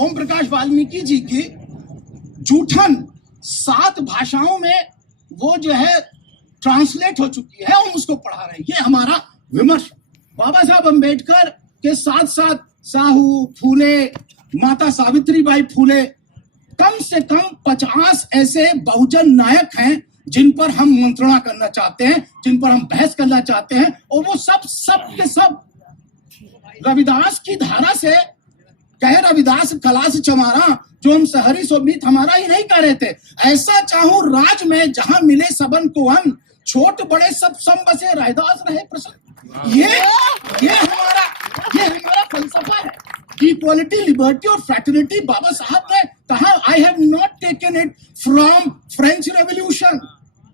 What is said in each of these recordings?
ओम प्रकाश वाल्मीकि जी की जूठन 7 भाषाओं में वो जो है ट्रांसलेट हो चुकी है, हम उसको पढ़ा रहे हैं। ये हमारा विमर्श। बाबा साहब अम्बेडकर के साथ साथ साहू, फूले, माता सावित्रीबाई फूले, कम से कम 50 ऐसे बहुजन नायक हैं जिन पर हम मंत्रणा करना चाहते हैं, जिन पर हम बहस करना चाहते हैं, और वो सब के सब रविदास की धारा से कहे रविदास कला से चमारा, जो हम सहरी सोमीत हमारा ही नहीं कह रहे थे। ऐसा चाहूं राज में जहां मिले सबन को अन, छोट बड़े सब सम बसे रैदास रहे प्रसन्न। ये हमारा फलसफा है। इक्वालिटी, लिबर्टी और फ्रैटर्निटी बाबा साहब ने कहा, I have not taken it from French revolution,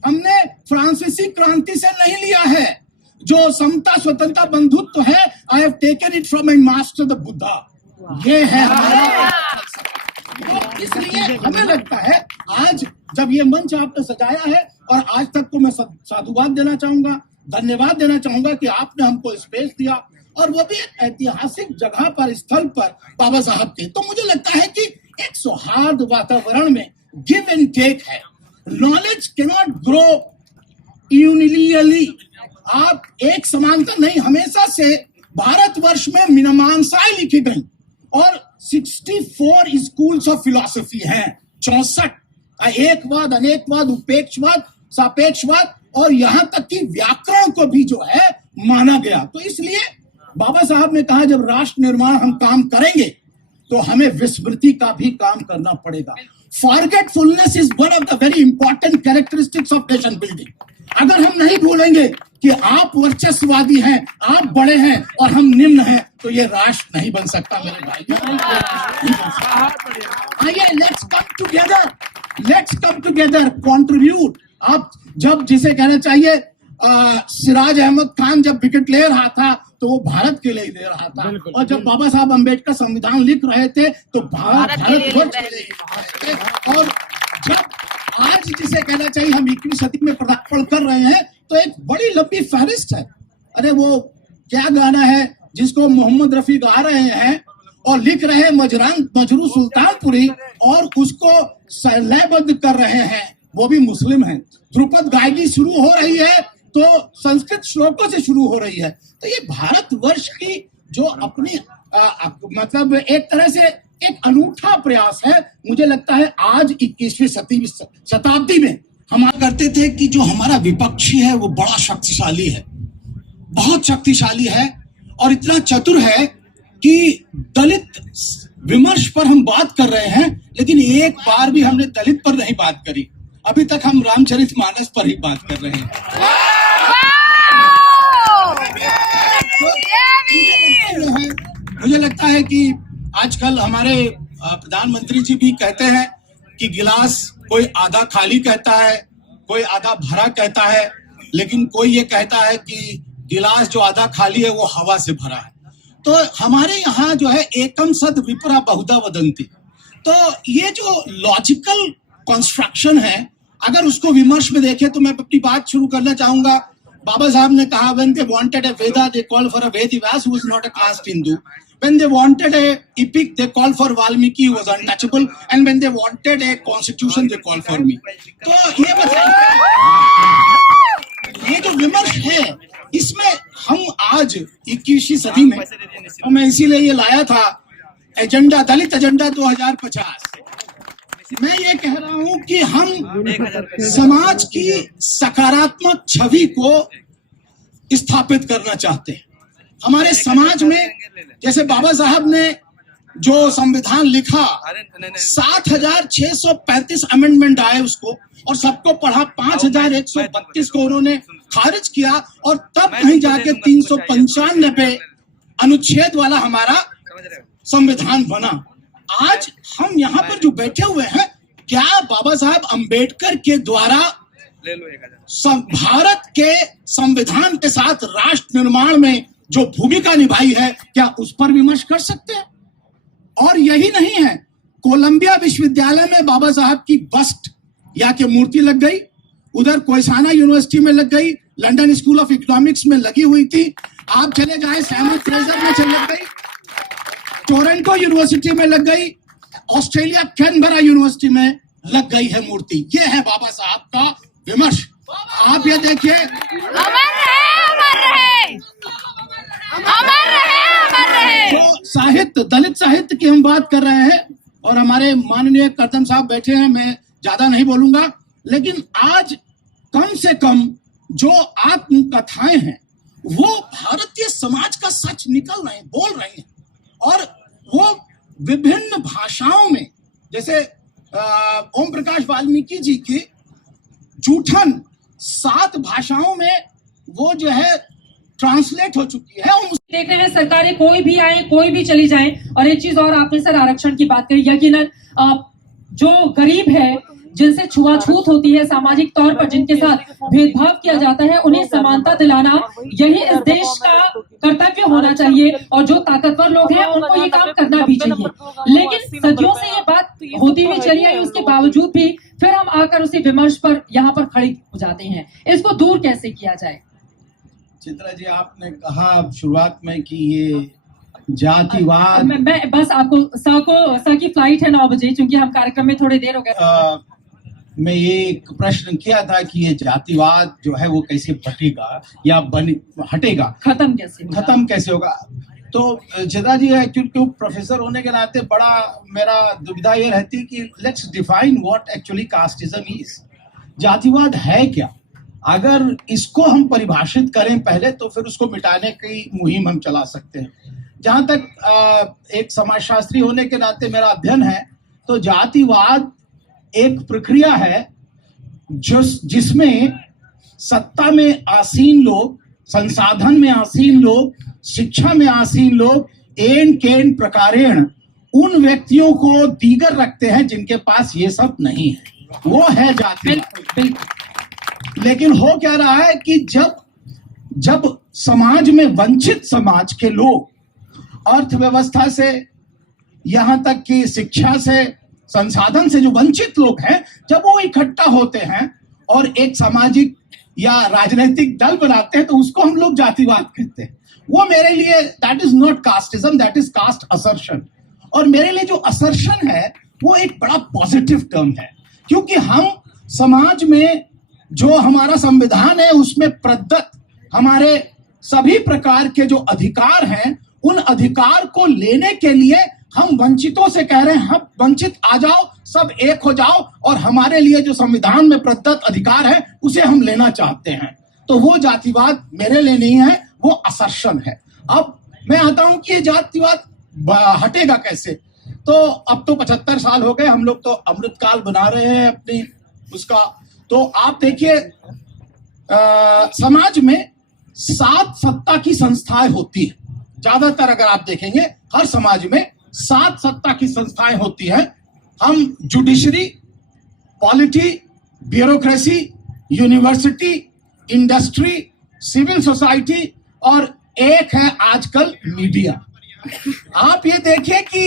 हमने फ्रांसीसी क्रांति से नहीं लिया है। जो समता, स्वतंत्रता, बंधुत्व है, I have taken it from my master the Buddha. ये है हमारा फलसफा। तो इसलिए हमें लगता है आज जब ये मंच आपने सजाया है, और आज तक को मैं साधुवाद देना चाहूंगा, धन्यवाद देना चाहूंगा कि आपने हमको स्पेस दिया, और वो भी एक ऐतिहासिक जगह पर, स्थल पर बाबा साहब के। तो मुझे लगता है कि एक सौहार्द वातावरण में गिव एंड टेक है। Knowledge can not grow unilaterally. आप एक समानता नहीं, हमेशा से भारतवर्ष में मीमांसाएं लिखी गई और 64 स्कूल्स ऑफ फिलॉसफी हैं, 64, एकवाद, अनेकवाद, उपेक्षवाद, सापेक्षवाद, और यहां तक कि व्याकरण को भी जो है माना गया। तो इसलिए बाबा साहब ने कहा, जब राष्ट्र निर्माण हम काम करेंगे तो हमें विस्मृति का भी काम करना पड़ेगा। Forgetfulness is one of the very important characteristics of nation building. अगर हम नहीं भूलेंगे कि आप वर्चस्ववादी हैं, आप बड़े हैं और हम निम्न हैं, तो ये राष्ट्र नहीं बन सकता मेरे भाई। आइए, लेट्स कम टुगेदर, कंट्रीब्यूट। आप जब जिसे कहना चाहिए सिराज अहमद खान जब विकेट ले रहा था तो वो भारत के लिए ले रहा था, और जब बाबा साहब अम्बेडकर संविधान लिख रहे थे तो भारत के लिए लिख रहे थे। और जब आज जिसे कहना चाहिए हम 21वीं सदी में पदार्पण कर रहे हैं, तो एक बड़ी लंबी फहरिस्त है। अरे वो क्या गाना है जिसको मोहम्मद रफी गा रहे हैं और लिख रहे हैं मजरू सुल्तानपुरी, और उसको लयबद्ध कर रहे हैं, वो भी मुस्लिम हैं। ध्रुपद गायकी शुरू हो रही है तो संस्कृत श्लोकों से शुरू हो रही है। तो ये भारतवर्ष की जो अपनी मतलब एक तरह से एक अनूठा प्रयास है। मुझे लगता है आज 21वीं शताब्दी में हम करते थे कि जो हमारा विपक्षी है वो बड़ा शक्तिशाली है, बहुत शक्तिशाली है, और इतना चतुर है कि दलित विमर्श पर हम बात कर रहे हैं, लेकिन एक बार भी हमने दलित पर नहीं बात करी। अभी तक हम रामचरितमानस पर ही बात कर रहे हैं। मुझे लगता है कि आजकल हमारे प्रधानमंत्री जी भी कहते हैं कि गिलास कोई आधा खाली कहता है, कोई आधा भरा कहता है, लेकिन कोई ये कहता है कि गिलास जो आधा खाली है वो हवा से भरा है। तो हमारे यहाँ जो है एकम सद विपरा बहुधा वदंती। तो ये जो लॉजिकल कंस्ट्रक्शन है, अगर उसको विमर्श में देखें तो मैं अपनी बात शुरू करना चाहूंगा। बाबा साहब ने कहा, when they wanted a Veda, they called for a Vedivyas who was not a caste Hindu. When they wanted a epic, they called for Valmiki who was untouchable. And when they wanted a constitution, they called for me. तो ये बताइए, ये जो विमर्श है, इसमें हम आज 21वीं सदी में, और मैं इसीलिए ये लाया था एजेंडा, दलित एजेंडा 2050। मैं ये कह रहा हूं कि हम समाज की सकारात्मक छवि को स्थापित करना चाहते हैं। हमारे समाज में जैसे बाबा साहब ने जो संविधान लिखा, 7,635 अमेंडमेंट आए उसको, और सबको पढ़ा, 5,132 को उन्होंने खारिज किया, और तब कहीं जाके 395 अनुच्छेद वाला हमारा संविधान बना। आज हम यहाँ पर जो बैठे हुए हैं, क्या बाबा साहब अम्बेडकर के द्वारा भारत के संविधान के साथ राष्ट्र निर्माण में जो भूमिका निभाई है, क्या उस पर विमर्श कर सकते हैं? और यही नहीं है, कोलंबिया विश्वविद्यालय में बाबा साहब की बस्ट या के मूर्ति लग गई, उधर कोयसाना यूनिवर्सिटी में लग गई, लंदन स्कूल ऑफ इकोनॉमिक्स में लगी हुई थी, आप चले जाए सैमुअल फ्रेजर में लग गई, टोरंटो यूनिवर्सिटी में लग गई, ऑस्ट्रेलिया कैनबरा यूनिवर्सिटी में लग गई है मूर्ति। ये है बाबा साहब का विमर्श। आप ये देखिए, अमर रहे, अमर रहे, अमर रहे, अमर रहे। तो साहित्य, दलित साहित्य की हम बात कर रहे हैं और हमारे माननीय करदम साहब बैठे हैं, मैं ज्यादा नहीं बोलूंगा, लेकिन आज कम से कम जो आत्मकथाएं हैं वो भारतीय समाज का सच निकल रहे हैं, बोल रहे हैं, और वो विभिन्न भाषाओं में, जैसे ओम प्रकाश वाल्मीकि जी की जूठन 7 भाषाओं में वो जो है ट्रांसलेट हो चुकी है। देख रहे हैं सरकारें कोई भी आए, कोई भी चली जाए। और एक चीज और, आपने सर आरक्षण की बात करी, यकीनन जो गरीब है, जिनसे छुआछूत होती है, सामाजिक तौर पर जिनके साथ भेदभाव किया जाता है, उन्हें समानता दिलाना यही इस देश का कर्तव्य होना चाहिए। और जो ताकतवर लोग हैं उनको ये काम करना भी चाहिए। लेकिन सदियों से ये बात होती हुई चली आई, उसके बावजूद भी फिर हम आकर उसी विमर्श पर यहाँ पर खड़े हो जाते हैं। इसको दूर कैसे किया जाए? चित्रा जी, आपने कहा शुरुआत में कि ये जातिवाद, मैं बस आपको सर की फ्लाइट है 9 बजे, क्योंकि हम कार्यक्रम में थोड़ी देर हो गए। मैं ये एक प्रश्न किया था कि ये जातिवाद जो है वो कैसे हटेगा या हटेगा, खत्म कैसे होगा। तो चित्रा जी, एक्चुअली प्रोफेसर होने के नाते बड़ा मेरा दुविधा ये रहती है कि let's define what actually casteism is. जातिवाद है क्या? अगर इसको हम परिभाषित करें पहले, तो फिर उसको मिटाने की मुहिम हम चला सकते हैं। जहां तक एक समाजशास्त्री होने के नाते मेरा अध्ययन है, तो जातिवाद एक प्रक्रिया है जिसमें सत्ता में आसीन लोग, संसाधन में आसीन लोग, शिक्षा में आसीन लोग एन केन प्रकारेण उन व्यक्तियों को दीगर रखते हैं जिनके पास ये सब नहीं है। वो है जातिवाद। लेकिन हो क्या रहा है कि जब समाज में वंचित समाज के लोग, अर्थव्यवस्था से यहां तक कि शिक्षा से, संसाधन से जो वंचित लोग हैं, जब वो इकट्ठा होते हैं और एक सामाजिक या राजनीतिक दल बनाते हैं, तो उसको हम लोग जातिवाद कहते हैं। वो मेरे लिए that is not casteism, that is caste assertion. और मेरे लिए जो असर्शन है वो एक बड़ा पॉजिटिव टर्म है, क्योंकि हम समाज में जो हमारा संविधान है उसमें प्रदत्त हमारे सभी प्रकार के जो अधिकार हैं, उन अधिकार को लेने के लिए हम वंचितों से कह रहे हैं, हम वंचित आ जाओ, सब एक हो जाओ, और हमारे लिए जो संविधान में प्रदत्त अधिकार है उसे हम लेना चाहते हैं। तो वो जातिवाद मेरे लिए नहीं है, वो असर्शन है। अब मैं आता हूं कि ये जातिवाद हटेगा कैसे। तो अब तो 75 साल हो गए, हम लोग तो अमृतकाल बना रहे हैं अपनी उसका। तो आप देखिए, समाज में 7 सत्ता की संस्थाएं होती है। ज्यादातर अगर आप देखेंगे हर समाज में 7 सत्ता की संस्थाएं होती हैं। हम judiciary, polity, bureaucracy, university, industry, civil society, और एक है आजकल मीडिया। आप ये देखिए कि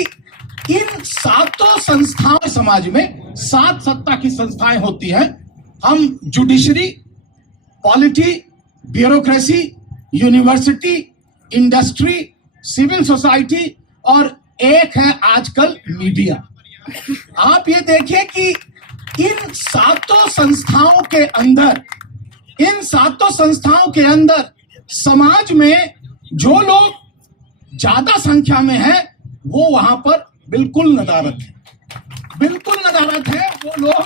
इन 7 संस्थाओं, समाज में 7 सत्ता की संस्थाएं होती हैं। हम judiciary, polity, bureaucracy, university, industry, civil society, और एक है आजकल मीडिया। आप ये देखिए कि इन 7 संस्थाओं के अंदर समाज में जो लोग ज्यादा संख्या में हैं, वो वहां पर बिल्कुल नदारत है। वो लोग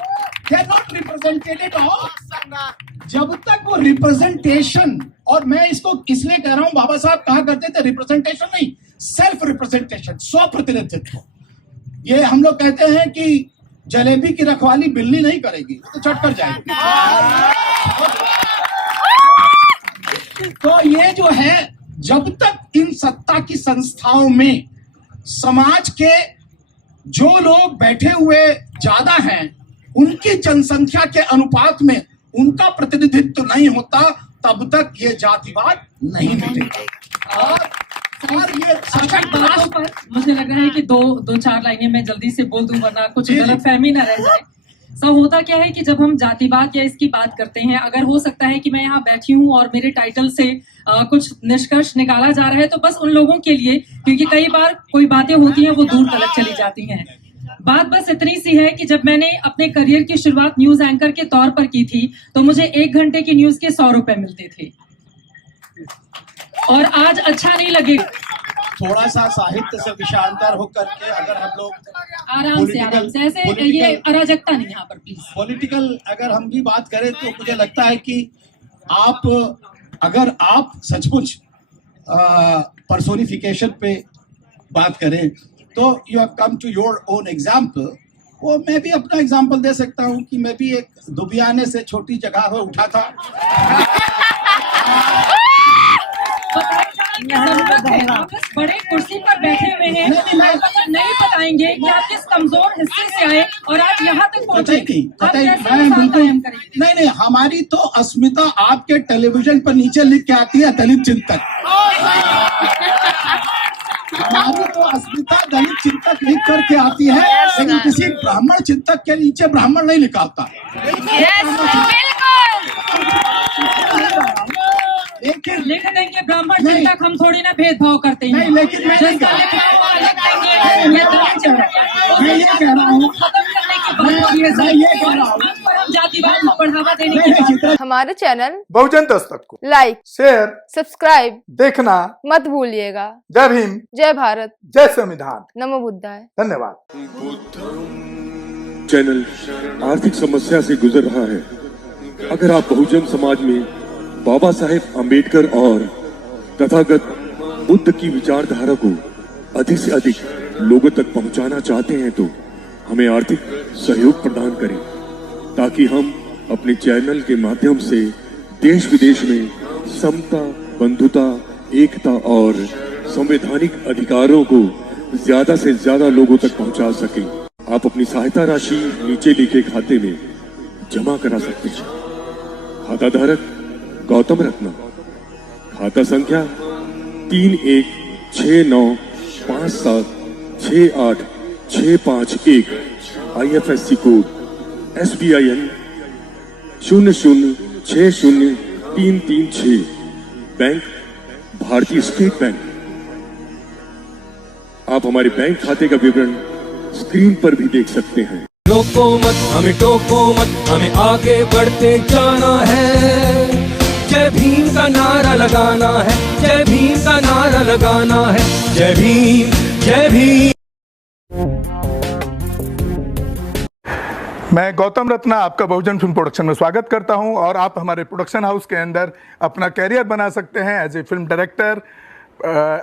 नॉट रिप्रेजेंटेड एट ऑल। जब तक वो रिप्रेजेंटेशन, और मैं इसको इसलिए कह रहा हूं, बाबा साहब कहा करते थे रिप्रेजेंटेशन नहीं, सेल्फ रिप्रेजेंटेशन, स्व प्रतिनिधित्व। ये हम लोग कहते हैं कि जलेबी की रखवाली बिल्ली नहीं करेगी, तो चट कर जाएगी। तो ये जो है, जब तक इन सत्ता की संस्थाओं में समाज के जो लोग बैठे हुए ज्यादा हैं, उनकी जनसंख्या के अनुपात में उनका प्रतिनिधित्व नहीं होता, तब तक ये जातिवाद नहीं मिटेगा। और ये सशक्त बातों पर मुझे लग रहा है कि दो चार लाइनें मैं जल्दी से बोल दूं, वरना कुछ गलतफहमी ना रह जाए। सब होता क्या है कि जब हम जातिवाद या इसकी बात करते हैं, अगर हो सकता है कि मैं यहाँ बैठी हूँ और मेरे टाइटल से कुछ निष्कर्ष निकाला जा रहा है, तो बस उन लोगों के लिए, क्योंकि कई बार कोई बातें होती हैं वो दूर तलक चली जाती हैं। बात बस इतनी सी है कि जब मैंने अपने करियर की शुरुआत न्यूज एंकर के तौर पर की थी तो मुझे 1 घंटे की न्यूज के 100 रुपए मिलते थे, और आज अच्छा नहीं लगेगा। थोड़ा सा साहित्य से विषयांतर होकर के अगर हम लोग आराम से ऐसे ये अराजकता नहीं यहाँ पर प्लीज। पॉलिटिकल अगर हम भी बात करें तो मुझे लगता है कि अगर आप सचमुच पर्सोनिफिकेशन पे बात करें तो you have come to your own example. वो मैं भी अपना एग्जाम्पल दे सकता हूँ कि मैं भी एक दुबियाने से छोटी जगह में उठा था। आप इस बड़े कुर्सी पर बैठे हुए हैं, नहीं बताएंगे कि आप किस कमजोर हिस्से से आए और आप यहाँ तक पहुँचे। नहीं, हमारी तो अस्मिता आपके टेलीविजन पर नीचे लिख के आती है दलित चिंतक। हमारी तो अस्मिता दलित चिंतक लिख करके आती है, लेकिन किसी ब्राह्मण चिंतक के नीचे ब्राह्मण नहीं लिखा होता। लेकिन लिख देंगे ब्राह्मण चिंतक, हम थोड़ी ना भेदभाव करते हैं। नहीं, लेकिन मैं नहीं कह रहा हूँ, जातिवाद को बढ़ावा देने की हमारे चैनल बहुजन दस्तक को लाइक, शेयर, सब्सक्राइब देखना मत भूलिएगा। जय भीम, जय भारत, जय संविधान, नमो बुद्धाय। धन्यवाद। चैनल आर्थिक समस्या से गुजर रहा है। अगर आप बहुजन समाज में बाबा साहेब अम्बेडकर और तथागत बुद्ध की विचारधारा को अधिक से अधिक लोगों तक पहुंचाना चाहते हैं तो हमें आर्थिक सहयोग प्रदान करें, ताकि हम अपने चैनल के माध्यम से देश विदेश में समता, बंधुता, एकता और संवैधानिक अधिकारों को ज्यादा से ज्यादा लोगों तक पहुंचा सकें। आप अपनी सहायता राशि नीचे लिखे खाते में जमा करा सकते हैं। खाता धारक गौतम रत्ना, खाता संख्या 3169576865 IFSC कोड SBIN 0060336, बैंक भारतीय स्टेट बैंक। आप हमारे बैंक खाते का विवरण स्क्रीन पर भी देख सकते हैं। रोको मत हमें, टोको मत हमें, आगे बढ़ते जाना है। जय भीम का नारा लगाना है, जय भीम का नारा लगाना है। जय भीम, जय भीम। मैं गौतम रत्ना आपका बहुजन फिल्म प्रोडक्शन में स्वागत करता हूं, और आप हमारे प्रोडक्शन हाउस के अंदर अपना कैरियर बना सकते हैं as a film director,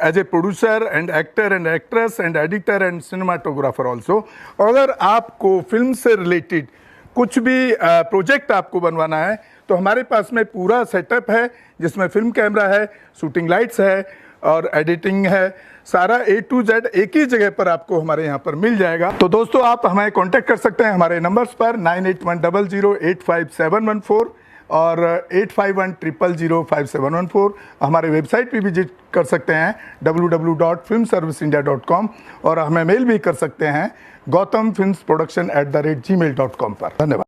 as a producer and actor and actress and editor and cinematographer also. अगर आपको फिल्म से रिलेटेड कुछ भी प्रोजेक्ट आपको बनवाना है तो हमारे पास में पूरा सेटअप है, जिसमें फिल्म कैमरा है, शूटिंग लाइट्स है और एडिटिंग है। सारा A to Z एक ही जगह पर आपको हमारे यहाँ पर मिल जाएगा। तो दोस्तों, आप हमें कांटेक्ट कर सकते हैं हमारे नंबर्स पर 9810085714 और 8510005714। हमारे वेबसाइट पे विजिट कर सकते हैं www.filmserviceindia.com, और हमें मेल भी कर सकते हैं gautamfilmsproduction@gmail.com पर। धन्यवाद।